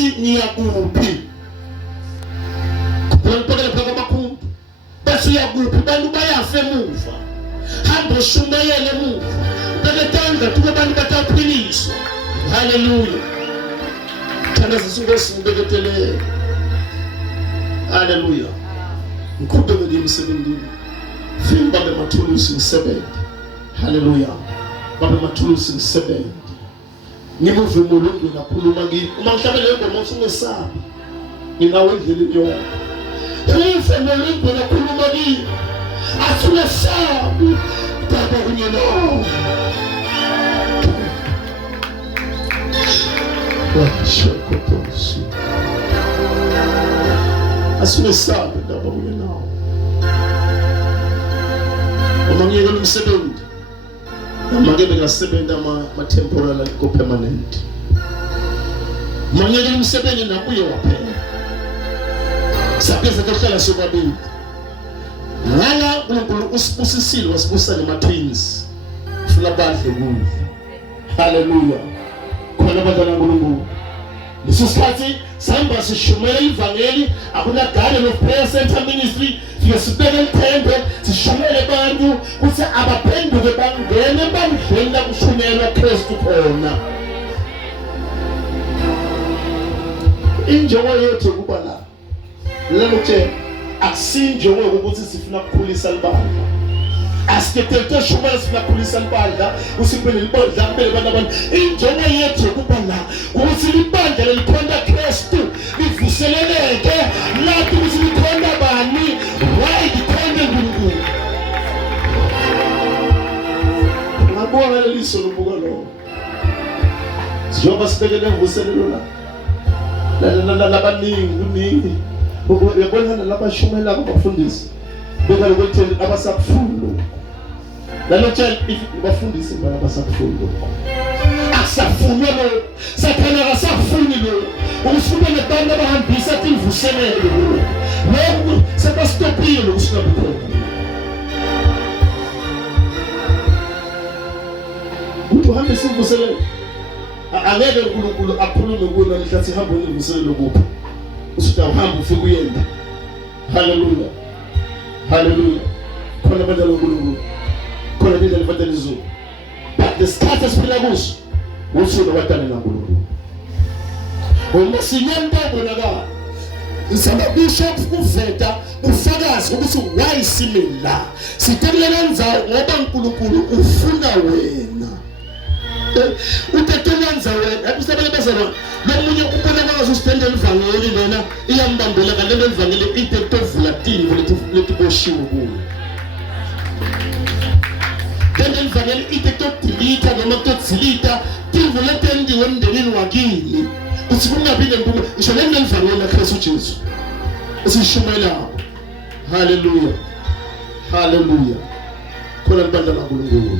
Niyakuphi kuphela phaka makhulu bese uyakuphi bantu bayafa emuva hamba shumayele emuva beketanga tube bantu bataphiliswa haleluya thanda sisungesi beketele haleluya mkhubeke emsebenzini fimba bemathulusi ngisebenze haleluya babe mathulusi ngisebenze ngimuve umuntu nakhuluma kimi uma ngihlabele ngoma usungesabi ngingawendlela yonke uyife umuntu nakhuluma kimi asungesabi baba unyelo washokotosi asungesabi baba unyelo uma ngiyeke umsebenzi Mage bengasebenza ma temporal ko permanent. Mangeke umsebenzi nakuye waphela. Sapeza kuhlala sobabili. Ngala uNkulunkulu usibusisile wasibusa ngama twins. Funa badle kuhle. Hallelujah. Khona badala uNkulunkulu. Lesikhathi sihamba sishumela ivangeli akuna Garden of Prayer Center Ministry siyosibeka itembe sishumele abantu ukuthi abaphenduke bangene bangena kushumela Kristu khona. Injongo yethu kuba la. Lelokuthe akusinjongo ukuthi sifuna ukukhulisa libandla. Asikethe shumela sifuna ukukhulisa libandla usiphelele libandla kubele abantu injongo yethu kuba la ukuthi libandla lelikhonda Kristu livuseleleke lathi ukuthi likhonda bani why likhonda uNkulunkulu. Ngabona liso lobuka lo siyoba sibekele uvuselelo la labaningi uyabona labashumela abafundisi beka lokuthi abasafundo lalotsha bafundisi abasafundo asafuna lo sathana asafuni lo ukufuna lebantu abahambisa imvuselelo lo sebastopile lo usinabukho uhambe simvuselelo angeke uNkulunkulu akhulume kulo mhlathi hamba nemvuselelo kuphi usuthi uhamba ufike uyenda haleluya haleluya khona badala uNkulunkulu khona indlela efanele izulu but the status phila kuso usuno watana naNkulunkulu uma sinyanda bonakala isaba bishop kuveta ufakazi ukuthi why simila sitekelela nzawo ngoba uNkulunkulu ufuna wena utekelenza wena abisabele bezalwa lomunye ubona ngazo usitendela ivangeli lona iyambambela kanti le ivangeli itekuvula tini letiboshiwe kuyo kanti ivangeli itekudilita noma kudzilita tivu letendiwe emndenini wakini ukuthi kungaphinde mbuku isho le ivangeli laKristu Jesu esishumela haleluya haleluya khona libandla laNkulunkulu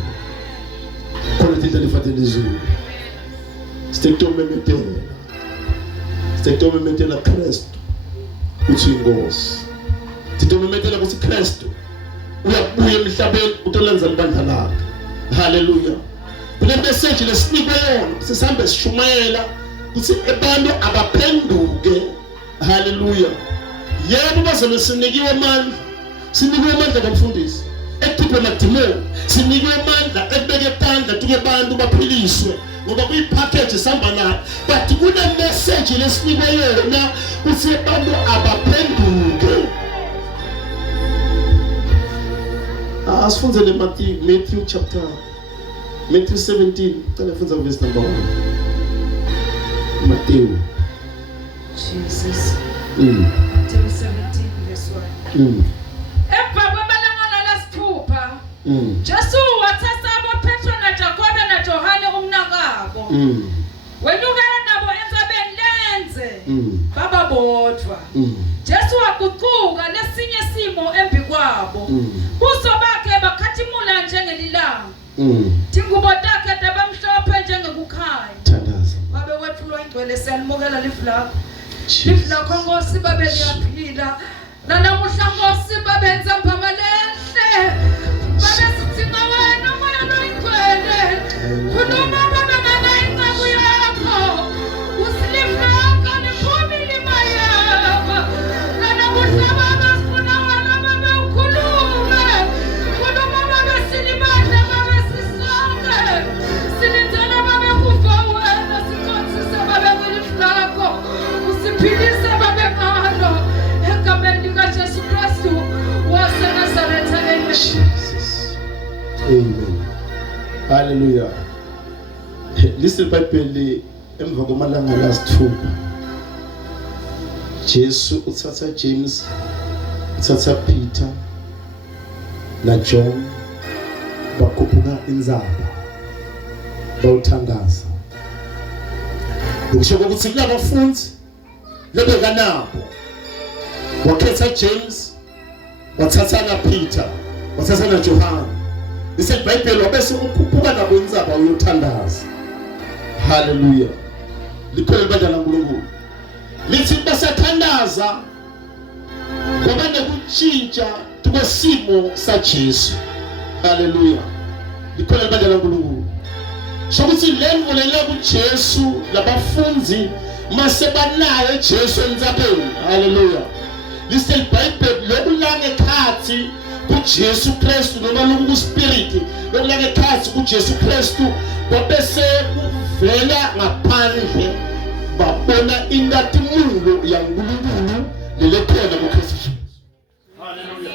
khona tindlela efanele izulu sitekumemetela Kristu uthi inkosi sitekumemetela ukuthi Kristu uyabuya emhlabeni utolenza libandla lakhe haleluya kule message lesinikwe yona sisambe sishumayela ukuthi abantu abaphenduke haleluya yebo bazobe sinikiwe amandla kamfundisi ekhiphe amadimoni sinikwe amandla ebeke tandla tuke bantu baphiliswe ngoba kuyipackage samba nayo but kune message lesinikwe yona ukuthi abantu abaphenduke asifunzele Matthew chapter Matthew 17 cela funza verse number 1 Matthew Jesus Matthew 17 verse 1 Jesu wathatha aboPetro naJakobe naJohane umnakabo wenyukela nabo enzabeni lenze bababodwa Jesu waguquka lesinye simo embi kwabo buso bakhe bakhathimula njengelilanga tingubo takhe tabamhlophe njengekukhanya thandaza babe wethulwa ingcwele siyanimukela lifu lakho Nkosi babe liyaphila nanamuhla Nkosi babenza mphamalehle babe sithinga wena moya noyingcwele khuluma babe ngana incabu yakho usilifaka philisa babe ngalo egameni likaJesu Kristu waseNazaretha. Amen. Jesus. Amen. Hallelujah. Listen Bible emva kwamalanga last 2. Jesu uthatha James, uthatha Peter na John bakhuphuka inzaba bawuthandaza. Ukusho ukuthi kulabafundi lebeka nabo wakhetha James, wathatha na Peter, wathatha na John. Listen Bible wabese ukhuphuka nabo inzaba uyothandaza. Hallelujah. Likhona ibandla laNkulunkulu lithi basathandaza ngoba nekushintsha kwesimo saJesu. Hallelujah. Likhona ibandla laNkulunkulu sokuthi lemvulela kuJesu labafunzi mase banaye Jesu endzabeni. Hallelujah. Listen Bible lokulange khathi kuJesu Kristu noma lokuspirit lokulange khathi kuJesu Kristu babese kuvela ngaphandle babona ingathumulo yaNkulunkulu lelekhona kuKristu Jesu. Hallelujah.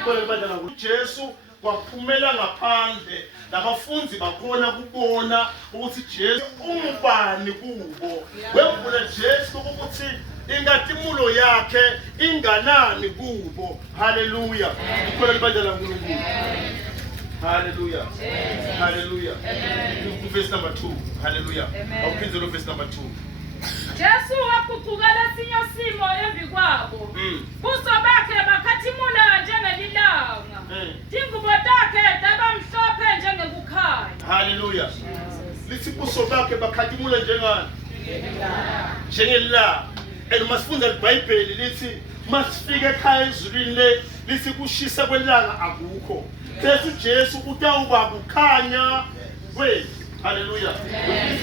Ikole badala kuJesu kwaphumela ngaphandle nabafunzi bakhona kubona ukuthi Jesu ungubani kubo. Wemvula Jesu ukuthi ingathumulo yakhe inganani kubo. Hallelujah. Ikole badala kuNkulunkulu. Hallelujah. Hallelujah. Verse number 2. Hallelujah. Awuphindze lo verse number 2. Jesu wakhupukela sinyo simo embi kwabo. Buso bakhe bakhathimula njengelilanga. Ingubo zakhe zabamhlophe njengekukhanya. Hallelujah. Lithi buso bakhe bakhathimula njengani? Njengelilanga. And masifunda iBhayibheli lithi masifike ekhaya ezulwini lithi kushisa kwelanga akukho. Jesu Jesu utawuba kukhanya kwethu. Hallelujah.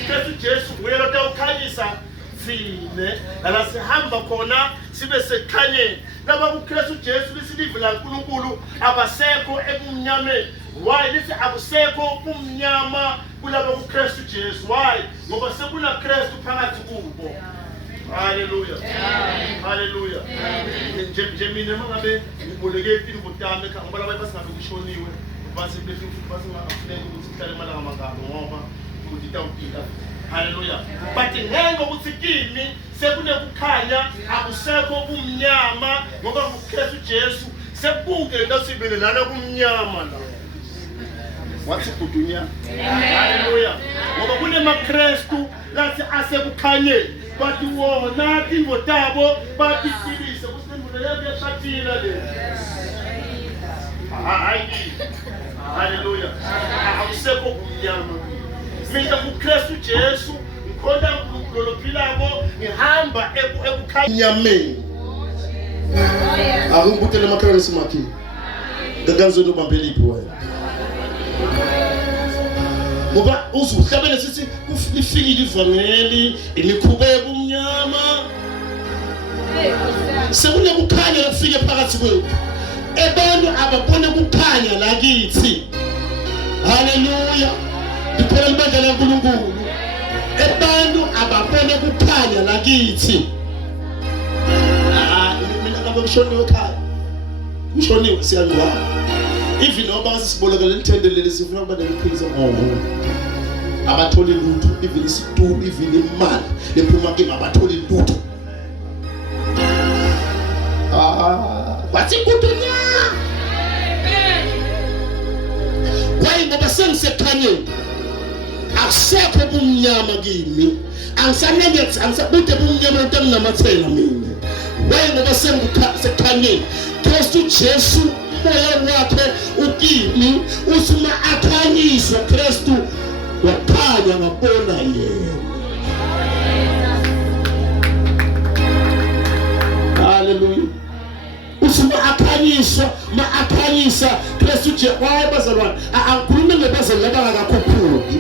Jesu Jesu nguye otawukhanyisa thine la sihamba khona sibe sekhanyeni. Laba kuKristu Jesu lisilive la uNkulunkulu abasekho ebumnyameni. Why lithi akusekho umnyama kulaba kuKristu Jesu? Why? Ngoba sekuna Kristu phakathi kubo. Hallelujah. Hallelujah. Nje mina mangabe ngiboleke impilo ngotame ngibona abantu basingabe kushoniwe base basingafuneki ukuthi kuhlale malanga mangaka ngoba ukuthi tawuphila. Hallelujah. But ngenxa ukuthi kimi sekunekukhanya akusekho umnyama ngoba kuKristu Jesu sekunke ndasibele lana kumnyama la. Wathi kudunya. Hallelujah. Ngoba kunemaKristu lathi asekukhanyeni bathi wona ingo tabo bathi silise kusemvule yeshathila le. Hallelujah. Akusekho umnyama. Mina kuKristu Jesu ngikhona uNkulunkulu lophilako ngihamba ekukhanyameni. Akungibutele makhaya simakhi. Gaganzo ubambele ipho wena. Ngoba uzuhlabele sithi kufikile ivangeli imikhubeko umnyama. Sekune kukhanya kufike phakathi kwethu. Abantu ababone kukhanya la kithi. Hallelujah. Liphela ibandla laNkulunkulu. Abantu ababone kukhanya la kithi. Mina ngabe ngishoniwe ekhaya. Ngishoniwe siyangwa. Even noba sisibolekele lithende leli sifuna ukuba neliphilisa ngomo. Abatholi lutho, even isitulo, even imali lephuma kimi abatholi lutho. Bathi kudunya. Why ngoba sengisekhanyeni? Akusekho umnyama kimi. Angisanengethi angisabude umnyama into engingamathela mina. Why ngoba sengisekhanyeni? Kristu Jesu moya wakhe ukimi usuma akhanyiswa Kristu wakhanya ngabona yena. Hallelujah. Usuma akhanyisa Kristu Jesu wayebazalwana angikhuluma ngebazalwana abangakakhuphuki.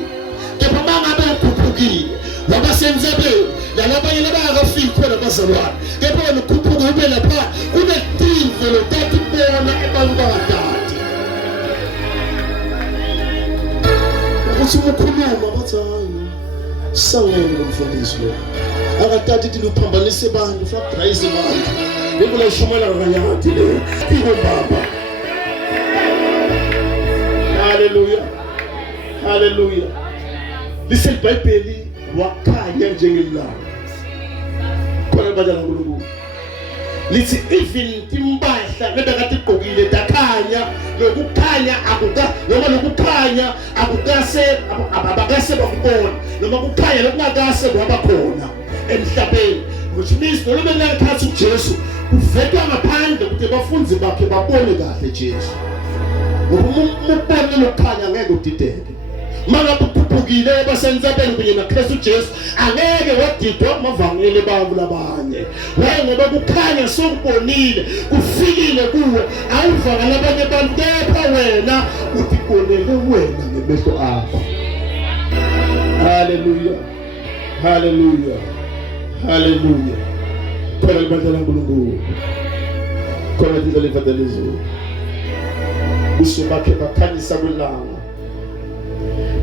Kepha mangabe ukhuphukile wabasenzebeni lalabanye labangakafiki khona bazalwana. Kepha wena ukhuphuka ube lapha kunetimvelo tathi bona abantu bakadade. Uthi ukukhuluma bathi hayi Sawubona umfundisi lo. Akathatha ithi uphambanise abantu, ufuna drive abantu. Bekulo ishumela kanyathi le. Iko baba. Hallelujah. Hallelujah. Listen iBhayibheli wakhanya njengelanga. Khona badala uNkulunkulu. Lithi even timbahla lebekade igqokile dakhanya lokukhanya noma lokukhanya abakase bakubona noma kukhanya lokungakase kwaba khona emhlabeni, which means noma belakhathi uJesu uvetwa ngaphandle ukuthi bafunzi bakhe babone kahle Jesu. Ngoba lokukhanya ngeke udideke. Mangabe ukhuphukile basenzabeni kunye naKristu Jesu angeke wadidwa amavangeli babo labanye. Waye ngoba kukhanya sokubonile kufikile kuwe awuvakala abanye abantu kepha wena uthibonele wena ngemehlo akho. Hallelujah. Hallelujah. Hallelujah. Khona libandla laNkulunkulu. Khona indlela evadalizwe. Usubakhe bakhanyisa kwelanga.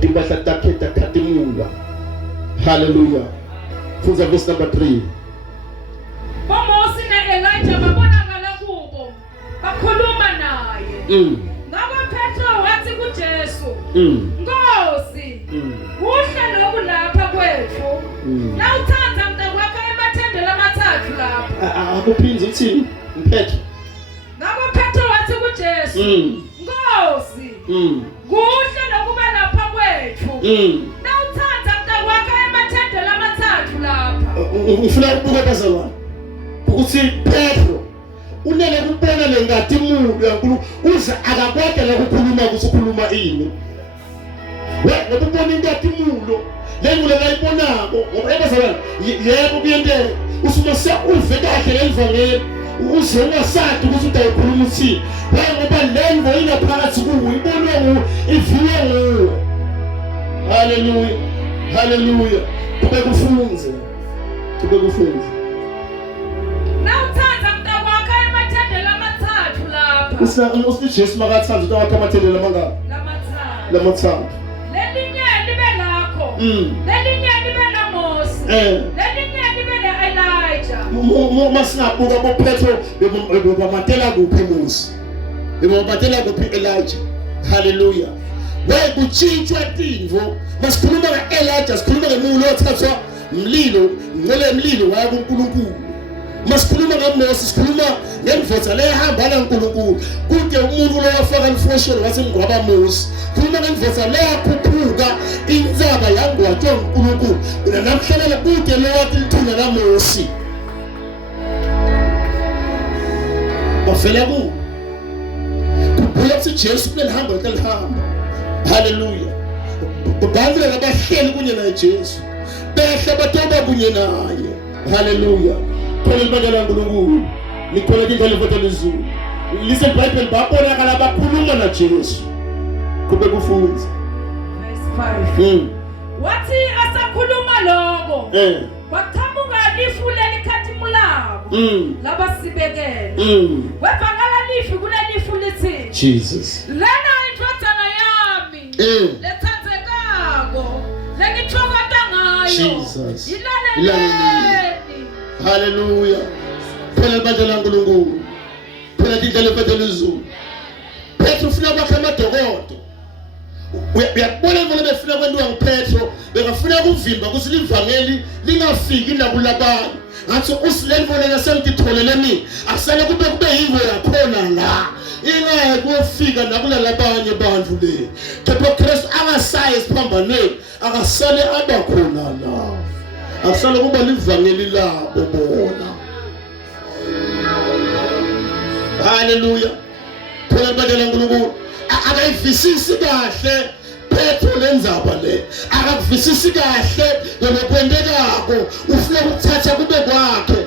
Timbahla takhe takhadimula. Hallelujah. Funza verse number 3. Bomosi na Elijah babonakala kubo. Bakhuluma naye. Ngakho Petro wathi kuJesu, Nkosi, kuhle lokhu lapha kwethu. Na uthanda mntakwakho emathendele amathathu lapha. Akuphindze uthini? Petro. Ngakho Petro wathi kuJesu, Nkosi, kuhle lokuba lapha kwethu. Na uthanda mntakwakho emathendele amathathu lapha. Ufuna ukubuka bazalwane ukuthi Petro unele kubona lengadi imulo yankulu uza akakwade la kukhuluma kusikhuluma ini. Ngoba ubona ingadi imulo lengulo layibonako ngoba bazalwane yebo kuyentela usuma uve kahle levangeli ukuze ungasathi ukuthi udayikhuluma uthi ngoba lengo inaphakathi kuwe ibonwe iviwe nguwe. Hallelujah. Hallelujah. Kube kufunze. Na uthanda mntakwakho emathendele amathathu lapha. Usithi Jesu makathanda mntakwakho amathendele amangaki? Lamathathu. Lelinye libe lakho. Lelinye libe laMose. Lelinye libe laElijah. Masingabuka boPetro bebamatela kuphi eMose. Bebamatela kuphi Elijah. Hallelujah. Wayekuchitshwa tindvo. Masikhuluma ngaElijah, sikhuluma ngemulo othathwa umlilo, ngcele umlilo waya kuNkulunkulu. Masikhuluma ngaMose, sikhuluma ngemvotha lehamba laNkulunkulu. Kude umuntu lo wafaka imfosholo wasemngcwaba Mose. Khuluma ngemvotha leyaphuphuka inzaba yangcwatshwa uNkulunkulu. Mina namhlelela kude lo wathi lithuna laMose. Bafela ku. Kubuya kuthi Jesu kulelihamba lelihamba. Hallelujah. Abantu labahleli kunye naye Jesu. Behle batoba kunye naye. Hallelujah. Khona libandla laNkulunkulu. Nikhona indlela evadalizwe. Listen iBhayibheli babonakala bakhuluma na Jesu. Kube kufunza. Verse 5. Wathi asakhuluma lokho. Waqhamuka lifu lelikhazimulako. Labasibekele. Wevakala lifu kulelifu lithi. Jesus. Lena indodana yami. Lethathekako. Lengithokota ngayo. Jesus. Ilaleleni. Hallelujah. Phela ibandla laNkulunkulu. Phela indlela evadalizwe. Petro ufuna bakhe amadokodo. Uyabona ngoba befuna kwenziwa nguPetro bekafuna ukuvimba ukuthi livangeli lingafiki nakulabanye. Ngathi usilembona ngasemtitholele mina asale kube yivo yakhona la. Ingeke kufika nakulalabanye abantu le. Kepha Kristu angasayi esiphambaneni akasale abakhona la. Asale kuba livangeli labo bona. Hallelujah. Phela ibandla laNkulunkulu akayivisisi kahle Petro lenzaba le. Akakuvisisi kahle lokwendekako ufuna ukuthatha kube kwakhe.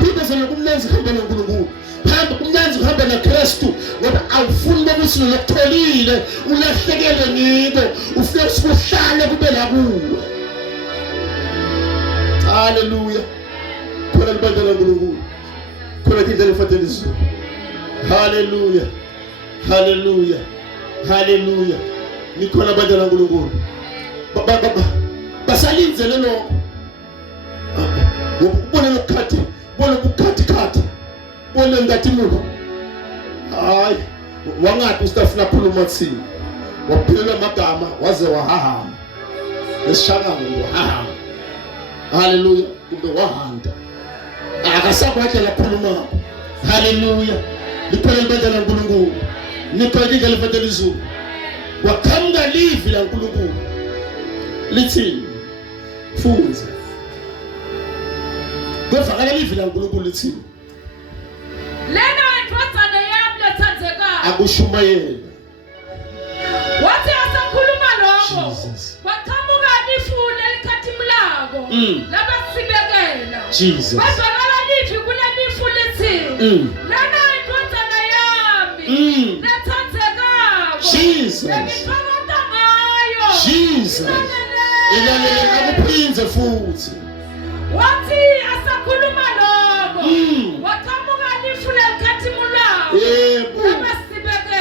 Kubezela kumnenzi kuhamba noNkulunkulu. Hamba kumnenzi kuhamba naKristu ngoba awufuni ukuthi lokutholile ulahlekele ngiko ufuna ukuhlala kube la kuwe. Hallelujah. Khona libandla laNkulunkulu. Khona indlela efadalizwe. Hallelujah. Hallelujah. Hallelujah. Nikhona bandla laNkulunkulu. usalinzele lokho ubone lokhathi bona ukukhathi bona ngathi muntu hayi wangathi usitafuna khuluma thini waphilela amagama waze wahahama esishakanga wahahama haleluya kumbe wahanda akasakwathi la khuluma haleluya liphela ibandla laNkulunkulu niphela igele ibandla lezulu wakhamga livi laNkulunkulu lithini futhi kwevakala livi laNkulunkulu lithini lena indodana yami lethandzekayo akushumayela wathi asakhuluma lokho waqhamuka ifule elikhathimulako labasibekela Jesus bazwakala livi kule ifule lithini lena indodana yami lethandzekayo Jesus ngithanda ngayo Jesus ilalele akuphinze futhi wathi asakhuluma lokho waqhamuka ifule elikhathimulako labasibekela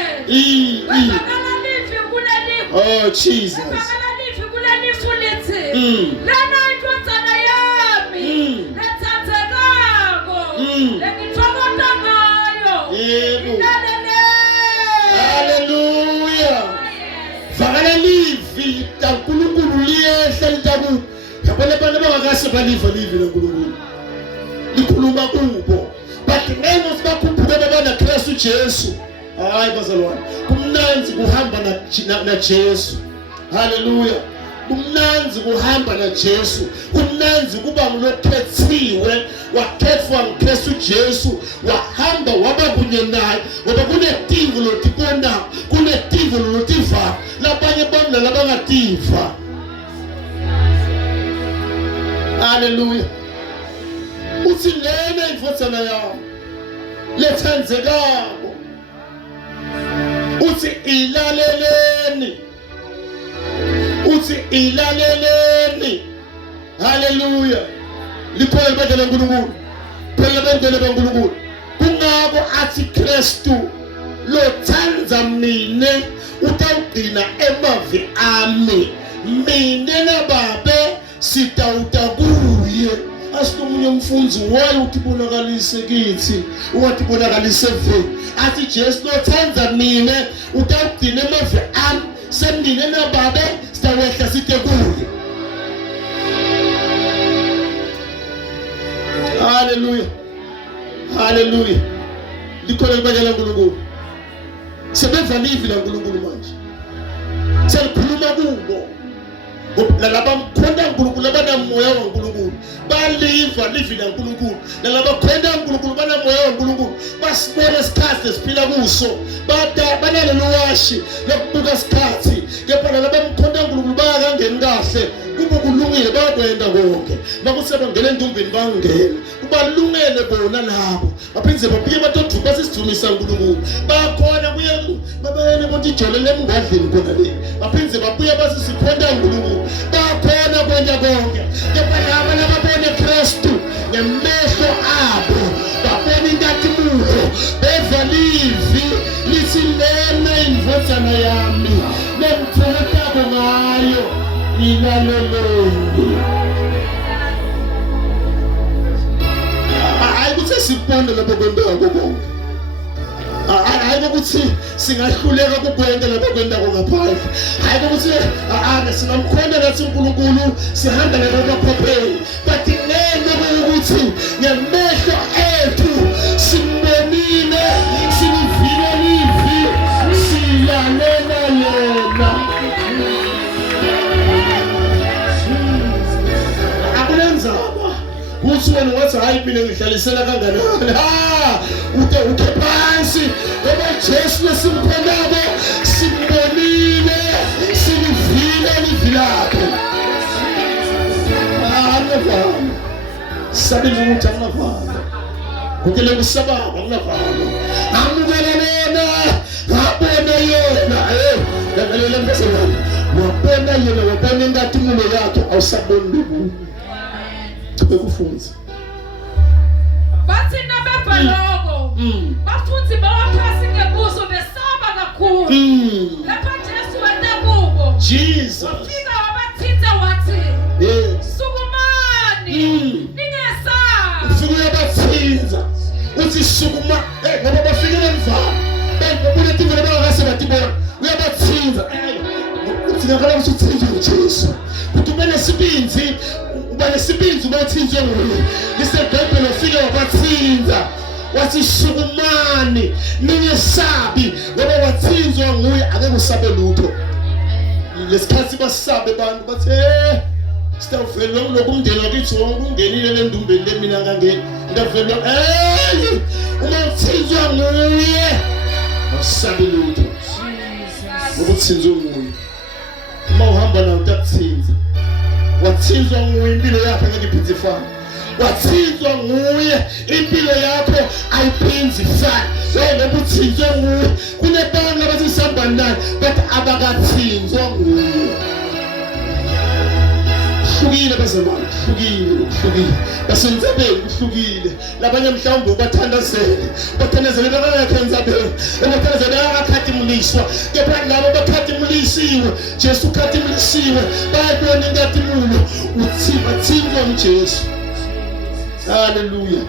bazwakala livi kule oh Jesus bazwakala livi kule ifule lithini lena indodana yami lethandzekako ngithanda ngayo ilalele haleluya vakala livi laNkulunkulu liyehla litaku yabona abantu bangakase baliva livi laNkulunkulu likhuluma kubo but ngenxa sibakhuphuka bana Kristu Jesu hayi bazalwane kumnanzi kuhamba na Jesu haleluya kumnanzi kuhamba na Jesu kumnanzi kuba ngilokhethiwe wakhethwa ngKristu Jesu wahamba waba kunye naye ngoba kunetivo lotibona kunetivo lotiva labanye bona labangativa haleluya uthi lena indvodzana yami lethandzekako uthi ilaleleni haleluya liphela ibandla laNkulunkulu phela ibandla laNkulunkulu kungako athi Kristu lothandza mina utawugcina emavi ami mina nababe sitawuta kuye asinomunye umfundzi waye utibonakalise kithi uwatibonakalise veni athi Jesu lothandza mina utawugcina emavi ami semnine nababe sitawehla site kuye haleluya haleluya likhona libandla laNkulunkulu sebeva livi laNkulunkulu manje selikhuluma kubo nalabamkhonda uNkulunkulu labanamoya waNkulunkulu baliva livi laNkulunkulu nalabakhonda uNkulunkulu banamoya waNkulunkulu basibona isikhathi esiphila kuso banalelo washi lokubuka isikhathi kepha nalabamkhonda uNkulunkulu bayakangeni kahle kuba kulungile bayakwenda konke makusebangena endumbeni bangena kubalungele bona labo baphindze baphike batodruba sisijumisa uNkulunkulu bakhona kuye babayene bonke ijole lemngadleni khona le baphindze babuye basisikhonda uNkulunkulu bakhona kwenda konke kepha laba lababone Kristu ngemehlo abo babona inkazimulo beva livi lithi lena indvodzana yami lengithokotako ngayo ilaleleni hayi kuthi sibone lapho kwendako konke hayi ukuthi singahluleka kukwenda lapho kwendako ngaphandle hayi ukuthi singamkhonda nathi uNkulunkulu sihamba nabaphopheli but nene ukuthi ngemehlo ethu simbonile silivile livi silalela yena akunenzaba kuthi wena wathi hayi mina ngihlalisela kanganani uthe phansi ngoba Jesu lesimkhonabo simbonile silivile livi lakhe angavama sabile ukuthi angavama kukele kusababa angavama amukela lena ngabona yena lalela msebenzi wabona yena wabona inkazimulo yakhe awusaboni bekufunza bathi nabeva lokho bafuthi bawaphasi ngebuso besaba kakhulu lapha Jesu wenda kubo Jesus wafika wabathitha wathi uthi sukuma ngoba bafikele emvana bekubuye tivele bangase batibona uyabathinza uthi ngakhala ukuthi uthinzwe nguJesu ukuthi ube nesibinzi uba nesibinzi uma uthinzwe nguye lisebhayibheli ufike wabathinza wathi sukumani ningesabi ngoba wathinzwa nguye ake usabe lutho lesikhathi basabe abantu bathi sitawuvela lokumndeni wakithi wonke ungenile lendumbeni lemina ngangeni ndavela uma uthinzwa nguye awusabe lutho ngoba uthinzwe nguye uma uhamba nawo utakuthinza wathinzwa nguye impilo yakho ngeke iphinde ifane wathinzwa nguye impilo yakho ayiphindi ifane ngoba uthinzwe nguye kunebantu abathi sihamba naye bathi abakathinzwa nguye hlukile bazalwane hlukile basendzabeni kuhlukile labanye mhlawumbe bathandazele bangakenzabeni bathandazele bangakhatimliswa kepha labo bakhatimlisiwe Jesu khatimlisiwe bayabona inkathimulo bathinzwa nguJesu. Haleluya.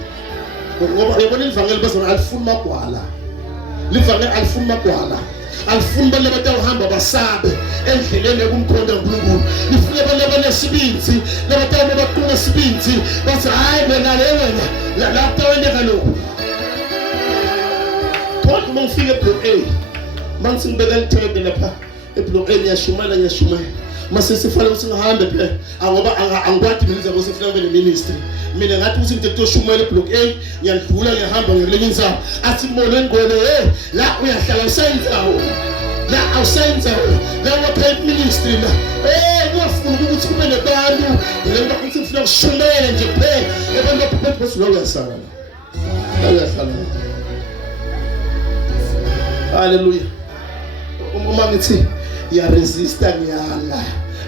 Ngoba yabona ivangeli bazalwane alifuni magwala livangeli alifuni magwala alifuni bale batawuhamba basabe endleleni yokumkhonza uNkulunkulu lifike bale banesibinzi labatawuba baqhuma isibinzi bathi hayi mina wena la tawendeka lokho kodwa uma ufike eblock A manje ngibeka lithebe lapha eblock A ngiyashumana mase sifale ukuthi ngihambe phela ngoba angikwazi mina ngizabe sifuna ube neministry mina ngathi ukuthi ngithe kushumela eblock A ngiyadlula ngihamba ngelinye inzawo athi mbone ngone la uyahlala usenzawo la awusenzawo la waphe ministry la ngiyafuna ukuthi kube nebantu njengoba ukuthi ngifuna ukushumela nje phela abantu baphethe bese lo uyasala la uyasala. Haleluya. Uma ngithi resista ngiyala.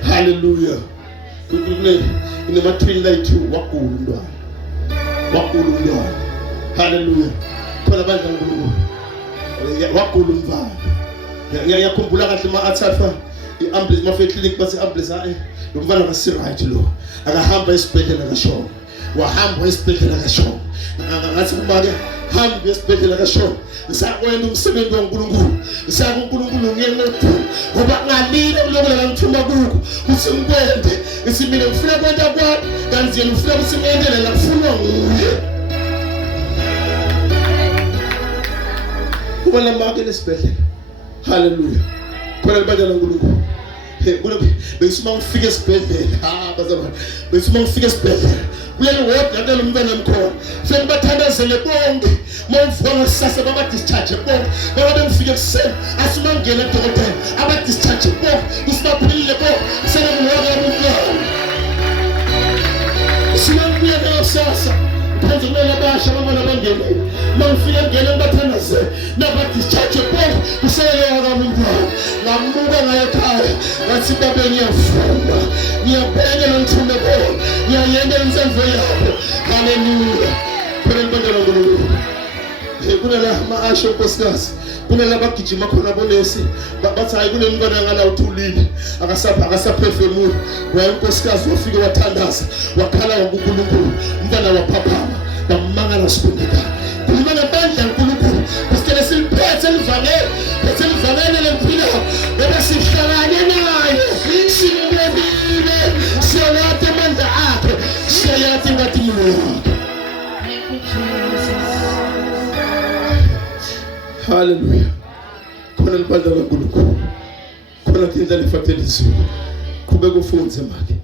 Haleluya. Inema 22 wakula umntwana. Haleluya. Khona bandla uNkulunkulu wakula umntwana. Ngiyakhumbula kahle uma athathwa iambulance mafe clinic base ambulance lo mntwana akasiright lo akahamba esibhedlela kashona wahamba esibhedlela kashona ngathi kuma ke hamba esibhedlela kashona ngisakwenza umsebenzi kaNkulunkulu uNkulunkulu ngiyenothu ngoba ngalile kulokho ngithuma kuko uthi ngikwende isimile ngifuna kwenda kwami kanti ngifuna ukuthi ngiyendele la kufunwa nguye kuba lamake lesibhedlela. Haleluya. Khona libandla uNkulunkulu besima ngifike esibhedlela bazalwane besima ngifike esibhedlela kuleli ward ngalo umntwana emkhona fike bathandazele bonke mawuvuka ngasasa baba discharge bonke ngoba bengifike kuseni asima ngene edokotela aba discharge bonke usibaphilile bonke sele ngiyaka umntwana sinambuya ngasasa phansi kumele abasha abana bangene mangifike ngene bathandazele naba discharge bonke kuseyeka umntwana ngamuka ngaye ekhaya ngathi babe ngiyafunda ngiyabhekela ngithume bona ngiyayendela insenzo yakho. Haleluya. Khona libandla uNkulunkulu kunala ma-asho nkosikazi kunala bagijima khona bonesi bathi hayi kunemntwana ngala uthulile akasaphefemula wayenkosikazi wafike wathandaza wakhala kuNkulunkulu umntwana waphaphama bamangala siboneka khuluma ngamandla uNkulunkulu kusitele siliphethe elivangeli lempilo ngoba sihlangane naye simbebile siyawathi amandla akhe siyayathi inkathumulo yakhe. Haleluya. Khona libandla kaNkulunkulu khona indlela efathele izulu kube kufunze manje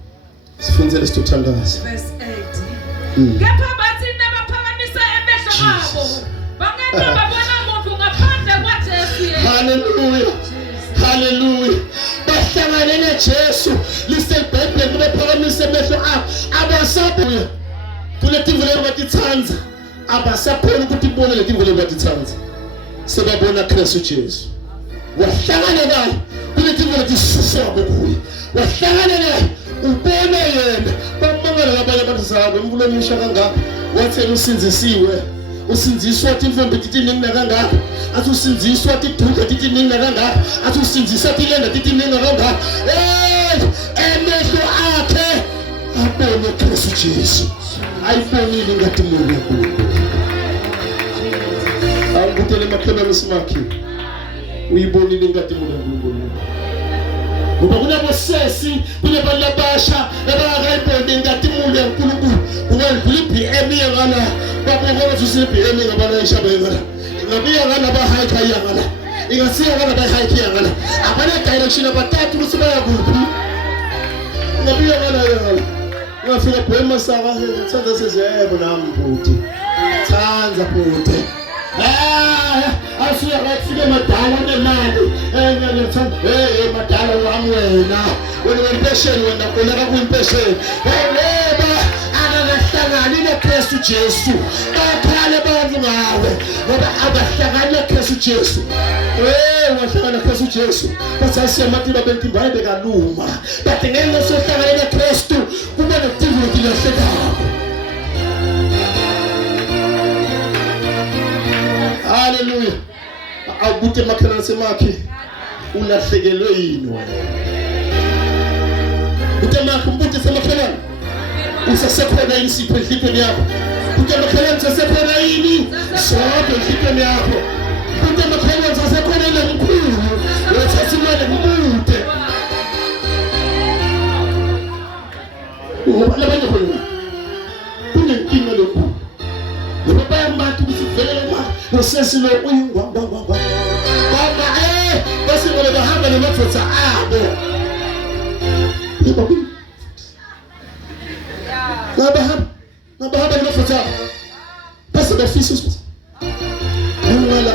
sifunze lesithandaza verse 8 kepha bathi nabaphakamisa emehlo abo bangeke babona umuntu ngaphandle kwaJesu. Haleluya. Haleluya. Bahlangane neJesu lisebhayibheli baphakamisa emehlo abo abasabuya kuletivule batithanza abasaphona ukuthi ibone letivule batithanza sebabona Kristu Jesu wahlangana naye kuletivule tisisuka kuye wahlangana naye ubone yena bamangala labanye abantu zabo umbulo emisha kangaka wathi usinziswa imfombe titiningi nakangaka athi usinziswa tidudla titiningi nakangaka athi usinziswa tilenda titiningi nakangaka emehlo akhe abone Kristu Jesu ayibonile inkathumulo yaNkulunkulu. Ngikutele makhelwane simakhi. Uyibonile ingadi uNkulunkulu. Ngoba kunabosesi, kunabantu abasha abangayiboni ingadi uNkulunkulu. Ungandlula iBM yangala, babona ukuthi iBM ngabana ishaba yangala. Ngabiya ngana ba hike yangala. Ingasiya ngana ba hike yangala. Abane direction abathathu ukuthi baya kuphi. Ngabiya ngana yangala. Ngafika phema saka thanza seziyebo nami bhuti. Thanza bhuti. Asiya ngafike madala nemali. Ngiyangithanda madala wami wena. Wena impesheni wena kuleka kuimpesheni. Leba akahlangani noKristu Jesu. Baphale abantu ngawe. Ngoba abahlangani noKristu Jesu. Wahlangana noKristu Jesu. Bese asiyamathi babenti baye bekaluma. Bathi ngeke sohlangana noKristu kube nokudividi lahlekako. Hallelujah. Awubute makhelwane semakhe ulahlekelwe yini wena? Ute makhe mbute semakhelwane. Usasekhona yini sipho enhlipweni yakho? Ute makhelwane usasekhona yini? Sonke enhlipweni yakho. Ute makhelwane usasekhona ile mkhulu. Uthatha imali mbute. Labanye khona. Kunenkinga lokhu. Ngoba bayambatha kusivele ma usesi lo uyingwamba. Baba basi ngole bahamba nemafutha abo. Yebo. Ngabahamba nemafutha. Basi bafisa ukuthi. Ngala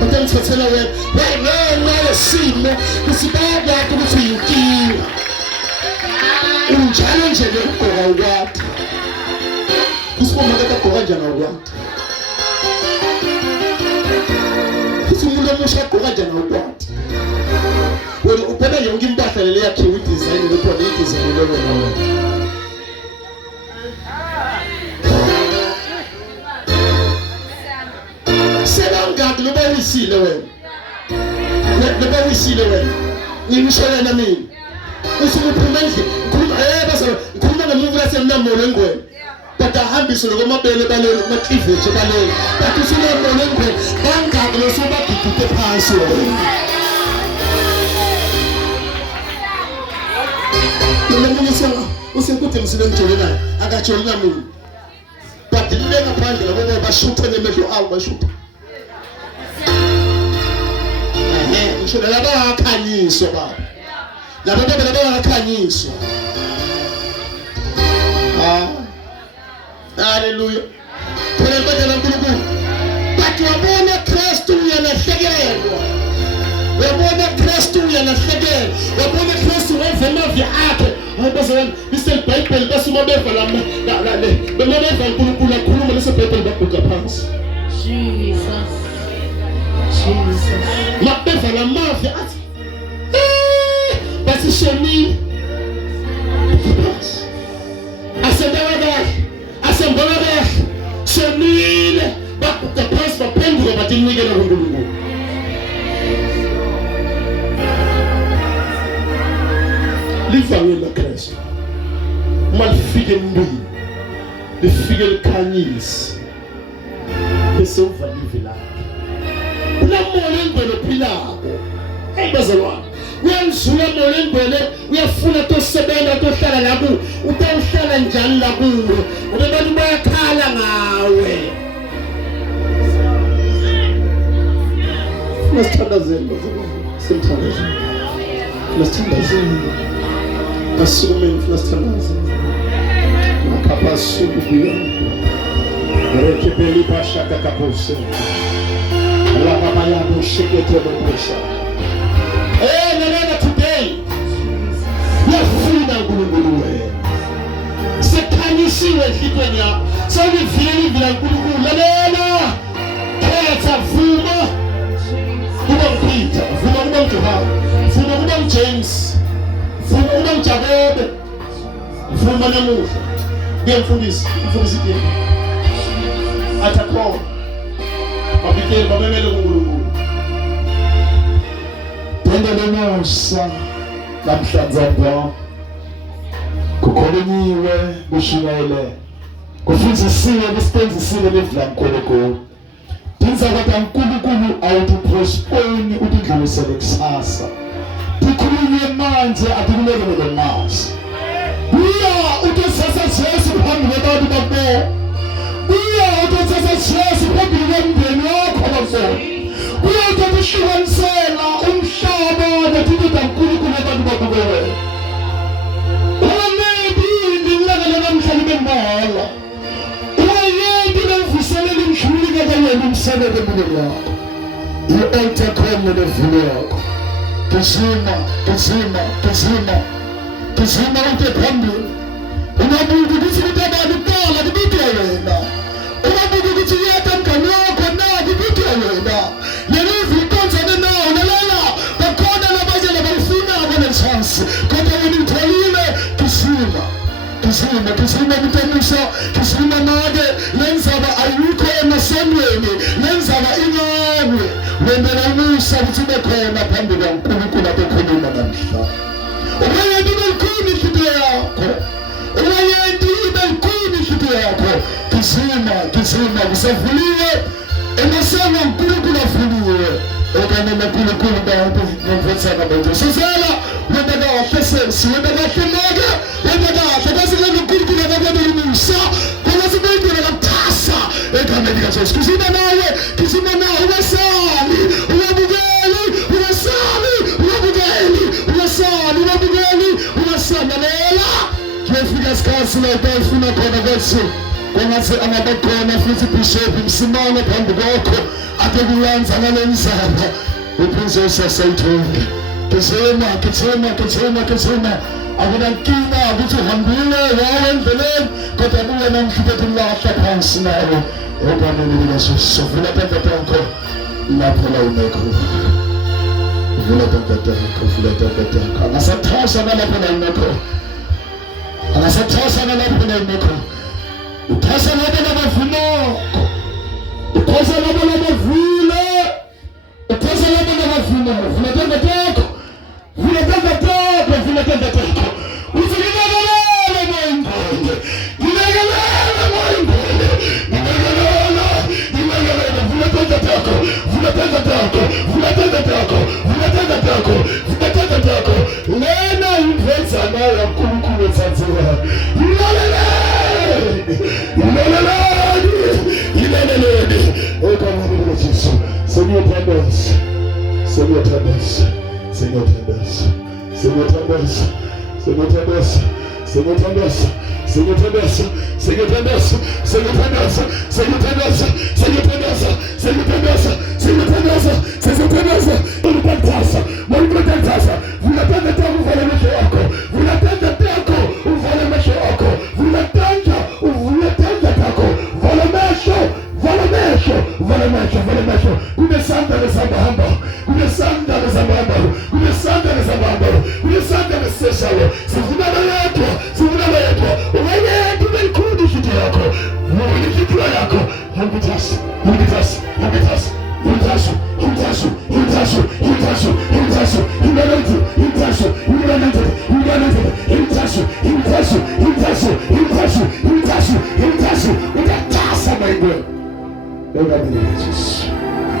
batangithathela wena simo kusibaba ukuthi yinkinga. Unjalo nje lokugqoka ukwathi. Kusibona kakagqoka njani ukwathi. Umuntu omusha agqoka njani ukwathi. Wena ubona yonke impahla le yakhe udesign lokho le design lo wena. Sebangaki lo bawisile wena. Lo bawisile wena. Ngisho wena mina. Usukuphuma endle. Ngikhuluma basa ngikhuluma nomuntu lasemnamolo engwena. Bata hambise lokomabele balelo kuma-cleavage balelo. Bathi usulemona engwena. Bangaki lo sobagigite phansi wena. Noma ngisela usenkudeni silemjole naye akajoli nami. Bathi le ngaphandle labo bashuthe nemehlo abo bashuthe. Ngisho laba akhanyiswa baba. Laba baba akhanyiswa. Hallelujah. Phela badala uNkulunkulu. Bathi wabona Kristu uyalahlekelwa. Wabona Kristu uyalahlekelwa. Wabona Kristu wavemavi akhe. Ayibazalwane bise iBhayibheli basuma beva la bema beva uNkulunkulu akhuluma lese iBhayibheli babhuka phansi. Jesus. Mabeva la mavi athi basishemile. Asembona shemile babhuka phansi baphenduka bathi ninikela uNkulunkulu. Livangeli laKristu malifike mbili lifike likhanyise bese uvalive lakhe unamoya engcwele ophilako. Ayibazalwane uyangizula moya engcwele uyafuna tosebenza tohlala la ku utawuhlala njani la kuwe abantu bayakhala ngawe. Nasithandazeni simthandazeni nasithandazeni asumeni nasithandazeni makapa suku biyani rekebeli pasha kakapose la baba yangu shikete bosha. Today yafuna uNkulunkulu wena sekhanyisiwe enhlitweni yakho sewuvile uNkulunkulu lalela khetha vuma kuba uPeter vuma kuba uJohane vuma kuba uJames vuma kuba uJakobe vuma namuhla ngiyamfundisa ikinto athakho babikele babemele uNkulunkulu. Tenda lemusa namhlanza kukhonyiwe kushiyele kufundisiwe besenzisiwe levla uNkulunkulu. Yenza kodwa uNkulunkulu awutuprosponi utidlulisele kusasa. Tikhulunywe manje atikulekele manje. Buya utosasa Jesu phambi kwabantu bakho. Buya utosasa Jesu phambi kwemndeni wakho abafowethu. Buya utosihlukanisela umhlaba nothando kaNkulunkulu abantu bakho wewe. Ulamedi nilakele namhlanje bemala. Uyayedi lemvuselele imshulika kanye nomsebenzi empilweni yakho. I-altar khona levilo yakho. Kuzima ude phambili. Ungabuki ukuthi kutabani kuqala kubitwa wena. Ungabuki ukuthi yedwa mngani wakho na kubitwa wena. Lelivi ikonzane nawo lalela bakhona labanye labalifuna abanechance. Kodwa wena ngitholile kuzima kutemisha kuzima nake lenzaba ayikho emasondweni lenzaba ingane. Wendela umusa ukuthi ube khona phambi kwaNkulunkulu abekhuluma namhla. Uwayendi belkhuni inhliziyo yakho. Uwayendi belkhuni inhliziyo yakho. Kizima kusavuliwe. Emasana uNkulunkulu avuliwe. Okanye uNkulunkulu bantu nomvetsana bonke. Sizela wenda kahle sensi, wenda kahle nake, wenda kahle bese uNkulunkulu akabona umusa. Ngoba sibuyile kathasa egameni kaJesu. Kizima nawe wasali. Kuyafika isikhathi lapho ufuna khona kwethu kungathi angabakhona futhi bishop Msimane phambi kwakho ade kuyenza ngalenzaba uphunze usasayithonke. Kizima akunankinga ukuthi uhambile wawe endleleni kodwa buye namhlanje ulahla phansi nawe okwameni kaJesu. Vula tanda takho lapho la unekho. Vula tanda takho. Angasathasha nalapho la unekho. Angasathasha nalapho la unekho. Uthasha nalapho labavunoko. Uthasha nalapho labavule. Uthasha nalapho labavunoko. Vula tanda takho. Vula tanda takho. Uzilekelele moyingole. Nilekelele moyingole. Vula tanda takho. Vula tanda takho. Lena imveza nayo uNkulunkulu ethathiwe. Yileleleni. Okwameni kaJesu. Sengiyothandaza.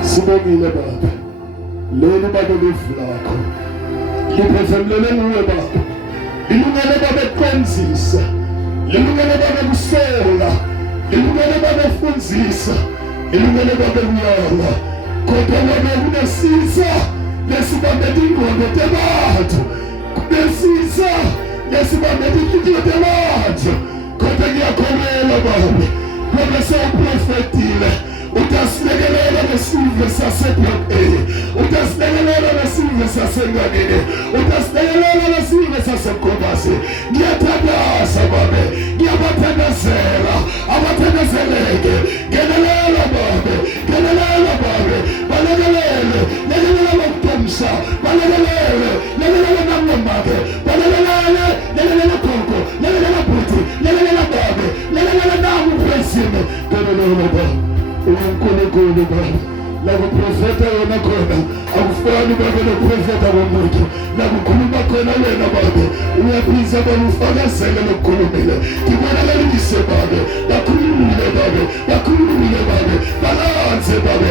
Sibongile Baba. Leli Baba livulakho. Liphefumulele nguwe Baba. Lilungele Baba ukuqondisa. Lilungele Baba ukusola. Lilungele Baba ukufundzisa. Lilungele Baba ukuyala. Kodwa wena unesiza lesibambela ingqondo yabantu. Kunesiza lesibambela inhliziyo yabantu. Kodwa ngiyakholelwa Baba. Ngoba sewuprofetile. Utasilekelela nesizwe saseBlock A. Utasilekelela nesizwe saseNganeni. Utasilekelela nesizwe saseMkhobasi. Ngiyathandaza Baba. Ngiyabathandazela. Abathandazeleke. Ngenelela Baba. Balekelele. Lekelela lokudomsa. Balekelele. Lekelela namamake. Balekelele. Lekelela khokho. Lekelela bhuti. Lekelela Baba. Lekelela namu presime. Ngenelela Baba. uNkulunkulu Baba. Labo profeta wena khona akufani Baba noprofeta womuntu. Nakukhuluma khona wena Baba. Uyaphiza Baba ufakazele lokukhulumile. Ngibonakalisise Baba. Bakhulumile Baba. Balanze Baba.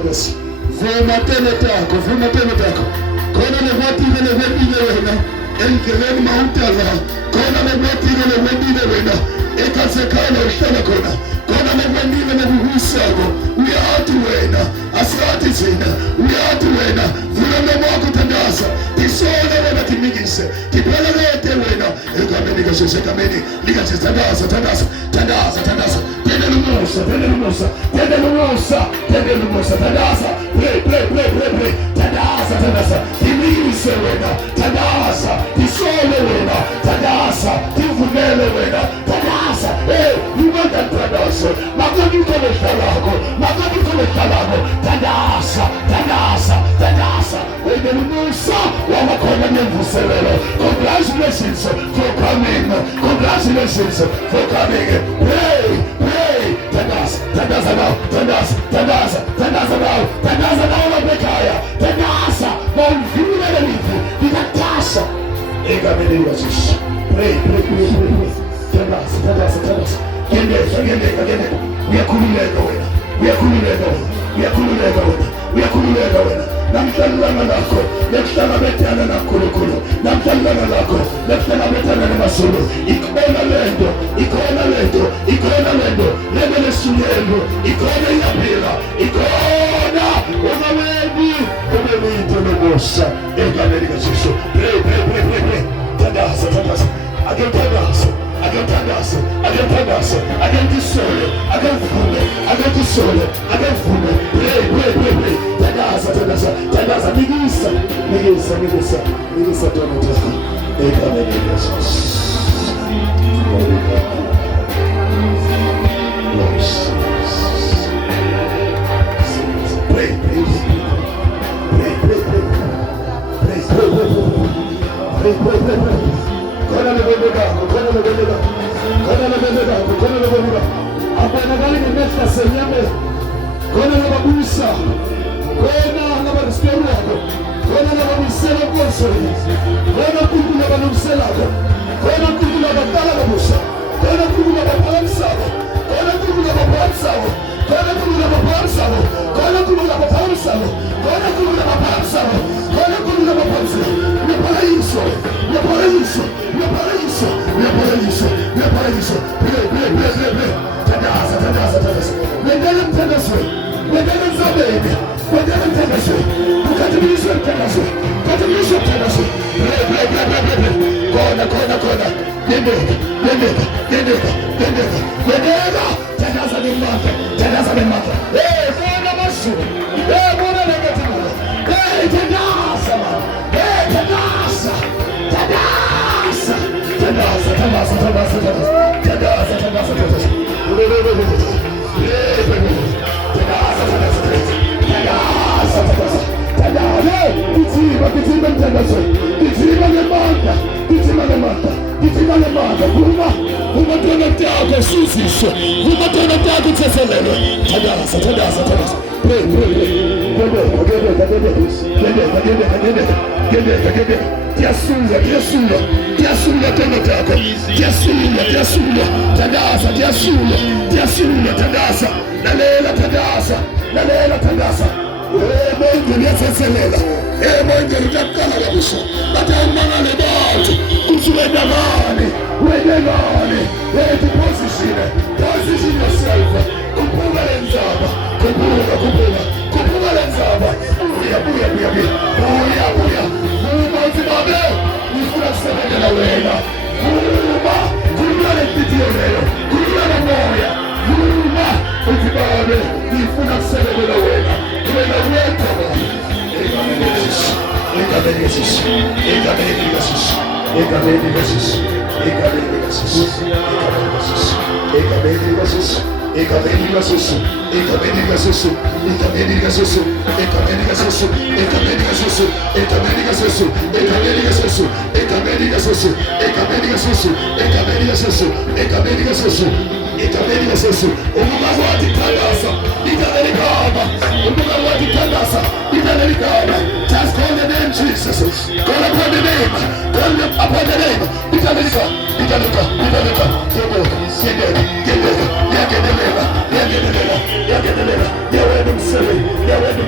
tadasa. Vuma tena tako, vuma tena tako. Kona le watile le wedile wena. Enkelen mautala. Kona le watile le wedile wena. Ekazekana ushtana kona. Kona le wedile le buhusago. Uyatu wena. Asati zina. Uyatu wena. Vuna le mwako tadasa. Tisole wena timigise. Tipele lete wena. Ekameni kasese kameni. Likase tadasa, tadasa, tadasa, tadasa. Tende lumosa, tende lumosa. Tende lumosa, tende lumosa. Tadasa. Play, play, play, play, play. Tadasa, tadasa. Timigise wena. Tadasa. Tisole wena. Tadasa. Tivunele wena. Tadasa. Hey, lumanda tadasa. Magadi kole shalako. Magadi kole shalako. Tadasa, tadasa, tadasa. Tende lumosa. Wamakona nyevuselelo. Congratulations for coming. Congratulations for coming. Pray, pray. Tadasa, tadasa now. Tadasa, tadasa, tadasa now. Tadasa now mabekaya. Tadasa. Mauvile na livu. Tadasa. Ega menino Jesus. Pray, pray, pray, pray. Tadasa, tadasa, tadasa. Gendeka, gendeka, gendeka. We are kululega wena. We are kululega wena. We are kululega wena. We are kululega wena. Namtallana lako. Namtallana betana na kulukulu. Namtallana lako. Namtallana betana na masulu. Ikona lendo. Ikona lendo. Ikona lendo. Lendo le sulendo. Ikona yapira. Ikona. Umawendi. Umemito nemosa. Ega mediga siso. Pray, pray, pray, pray, pray. Tadasa, tadasa. Again tadasa. Again tadasa. Again tadasa. Again tisole. Again fume. Again tisole. Again fume. Pray, pray, pray, pray. Tadasa, tadasa. Tadasa. Migisa. Migisa, migisa. Migisa tono tako. Ega mediga siso. Pray, pray, pray, pray, pray, pray, pray, pray, pray, pray. Kona le bebeka, kona le bebeka, kona le bebeka, kona le bebeka. Apana gani nimesta senyame. Kona le babusa, kona le babuskero, kona le babusela konsoli, kona kuku le babusela, kona kuku le batala babusa, kona kuku le babusa, kona kuku le babusa, kona kuku le babusa, kona kuku le babusa, kona kuku le babusa, kona kuku le babusa. Mi paraíso, mi paraíso, mi paraíso, mi paraíso, mi paraíso. Play, play, play, play, play. Tadasa, tadasa, tadasa. Vendele tadasa, vendele zabebe, vendele tadasa. Ukatibilisho tadasa, ukatibilisho tadasa. Play, play, play, play, play, play. Kona, kona, kona. Vendeka, vendeka, vendeka, vendeka, vendeka. Tadasa ni mata, tadasa ni mata. Hey, kona masu. Hey, kona negativa. Hey, tadasa, man. Hey, tadasa, tadasa, tadasa, tadasa, tadasa, tadasa, tadasa, tadasa, tadasa. Tadasa, tadasa, tadasa, tadasa, tadasa. Kitima, kitima, tadasa. Kitima le manda, kitima le manda, kitima le manda. Uma tona tako susiso, uma tona tako tseselelo. Tadasa, tadasa, tadasa. Pray, pray, pray. Tiasula, tiasula, tiasula tena tako. Tiasula, tiasula, tadasa, tiasula, tiasula, tadasa. Nalela tadasa, nalela tadasa. Mungu niyaseselela. Mungu nitakala kabisa. Batamana le batu, kusuwenda gani, wende gani. To position yourself. Kupunga lenzaba, kupunga lenzaba. Buya, buya, buya, buya, buya, buya. Vuma uzimabe, nifuna semene na wena. Vuma, kulia lepitio leo, kulia na moya. Vuma, uzimabe, nifuna semene na wena. Wena weta ba. Ega menesis, ega menesis, ega menesis, ega menesis, ega menesis, ega menesis, ega menesis. Just call the name Jesus. Call upon the name. Call upon the name. Get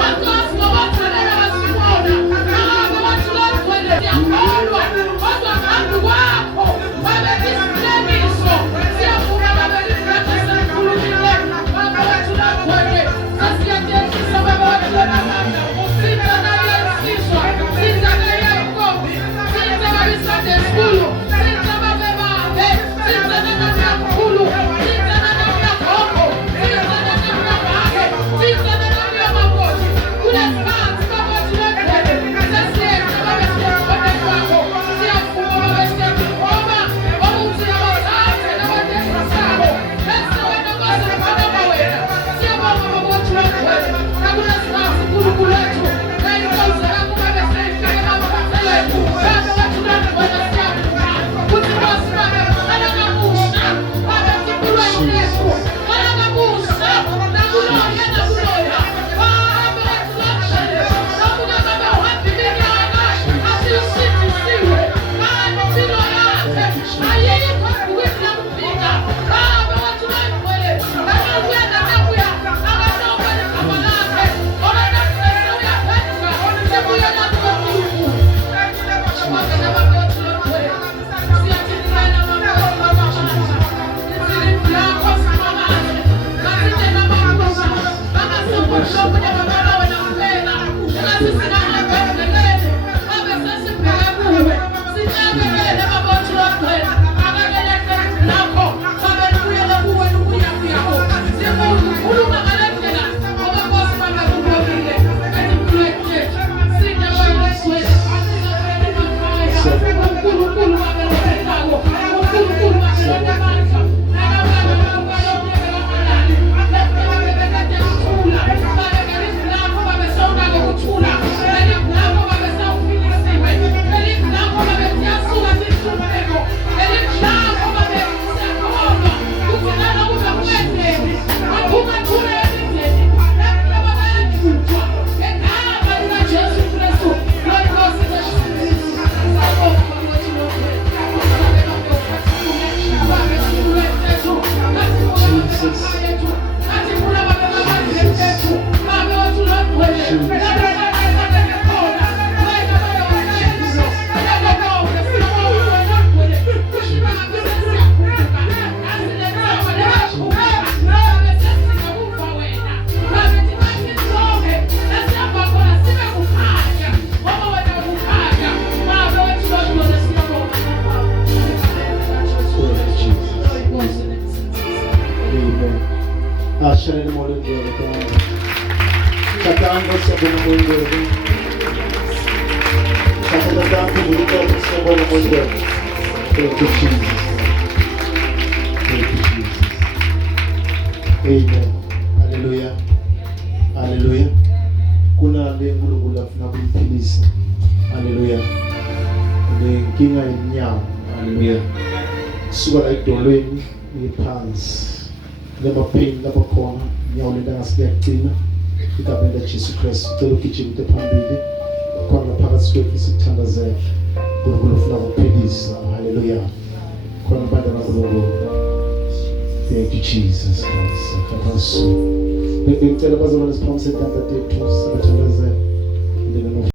What siyabonga uNkulunkulu. Siyabonga kakhulu uNkulunkulu, siyabonga uNkulunkulu. Thank you, Jesus. Thank you, Jesus. Amen. Hallelujah. Hallelujah. Kuna uNkulunkulu afuna ukuyiphilisa. Hallelujah. Lenkinga yenyawo. Hallelujah. Suka la edolweni iphansi. Lema pain lapha khona, inyawo lento angasikuyaqina. Igabeni laJesu Kristu, cela ugijime phambili. Khona phakathi kwethu sithandazela. uNkulunkulu ufuna ukuphilisa. Hallelujah. Khona abantu kaNkulunkulu. Thank you, Jesus. Ngicela bazalwane siphakamise intanda tethu sibathandazele.